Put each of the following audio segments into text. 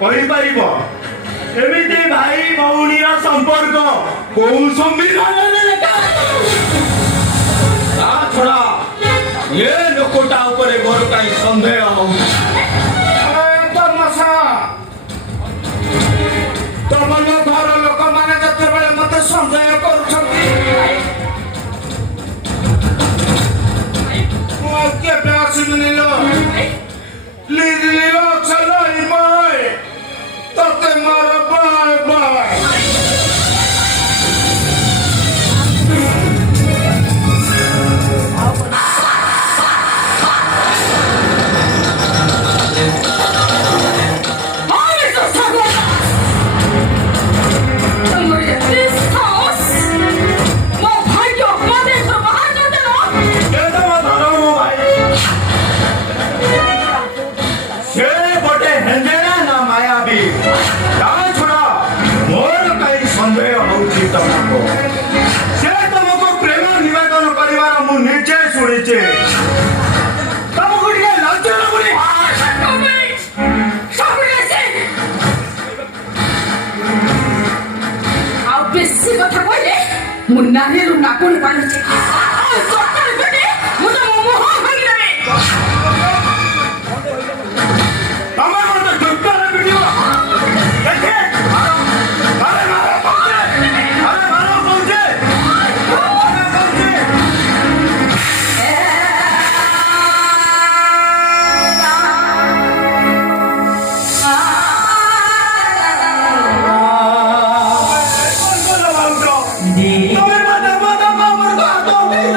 କହିପାରିବ ଏମିତି ଭାଇ ଭଉଣୀର ସମ୍ପର୍କ କୋଉ ସମ୍ବିଧାନରେ ଲେଖା ତା ଛଡା ଏ ଲୋକଟା ଉପରେ ମୋର କାହିଁ ସନ୍ଦେହ ହଉଛି? ତମ ଘର ଲୋକମାନେ ଯେତେବେଳେ ମତେ ସନ୍ଦେହ କରୁଛନ୍ତି ମୁଁ ଆଉ କେବେ ଆସିବିନି ଲିଲିର ଚଲଇ ବୟ ତତେ ମୋର ବୟ ବୟ से तुमको प्रेम निवेदन कर मुझे शुणी तुमको लज्जा बेसी कथा कहले मु नानी नाकुन पालुचे Tome, mata, mata, mata, mata,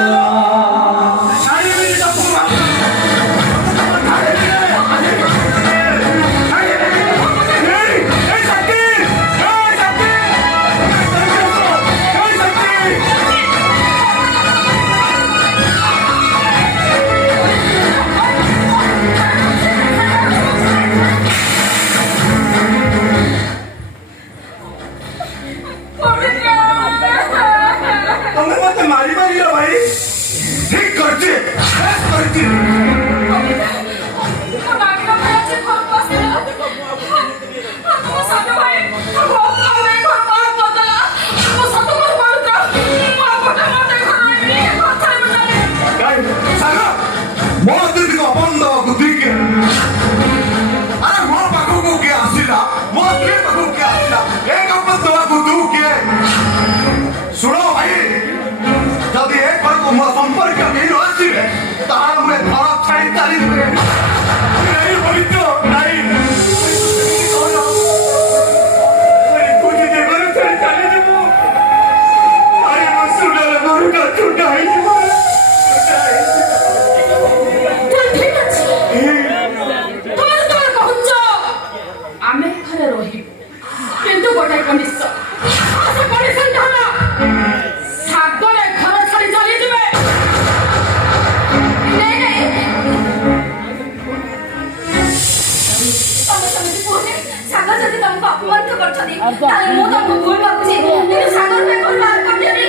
ଅପମାନ କରୁଛନ୍ତି ତାହେଲେ ମୁଁ ତାଙ୍କୁ ଭୁଲ ଭାବୁଛି କିନ୍ତୁ ସାଗର ଭାଇ ଭୁଲ ଭାବୁଛନ୍ତି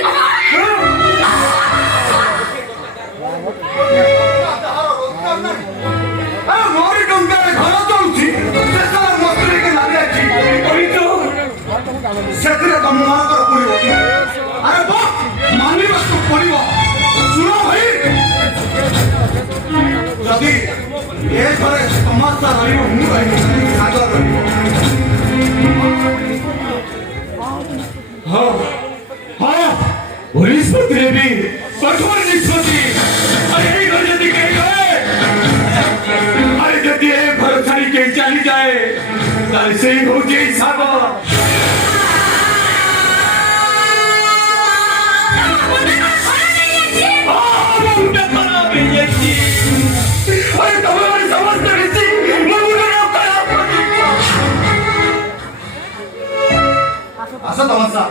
ମୋରି ଟଙ୍କାରେ ଘର ଚଳୁଛି ଶେଷରେ ମୋ ସ୍ତ୍ରୀକି ନାରୀ ଅଛି କହିଛୁ ସେଥିରେ ତମମାନଙ୍କର ପଡ଼ିବ ଆରେ ବାପ ମାନିବାକୁ ପଡ଼ିବ ଶୁଣ ଭାଇ ଯଦି ଏ ଘରେ ସମସ୍ୟା ରହିବ ମୁଁ ରହିବି ସାଗର ରହିବ ହଁ ହଁ ନିଷ୍ପତ୍ତିରେ ବି କଠୋର ନିଷ୍ପତ୍ତି ଏଇ ଘରେ ଯଦି କେହି ରହେ আরে যদি এ ঘর ছাড়ি কে চালি যায় তাহলে সেই হচ্ছে সাগর আসো তমাশা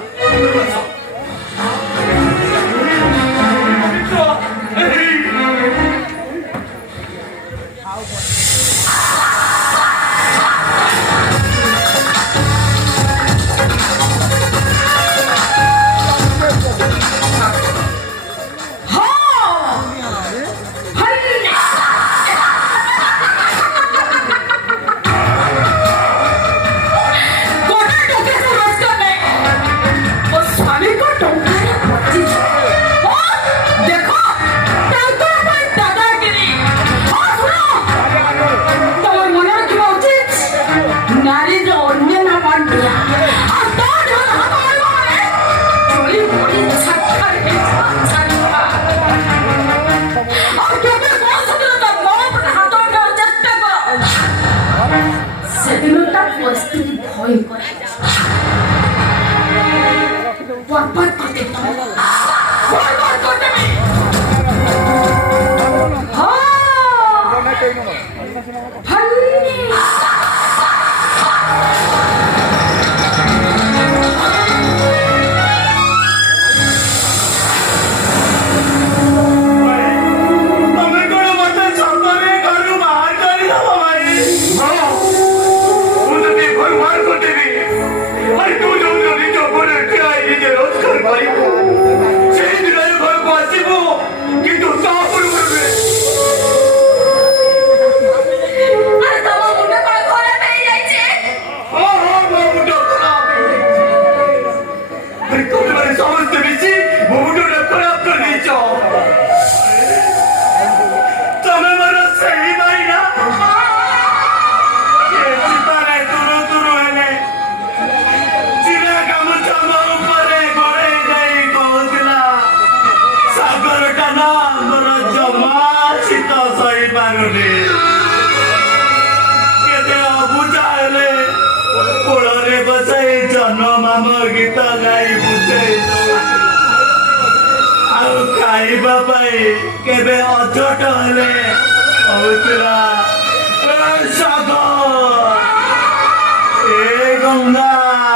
ଖାଇବା ପାଇଁ କେବେ ଅଝଟ ହେଲେ କହୁଥିଲା ସାଗର ଏ ଗଙ୍ଗା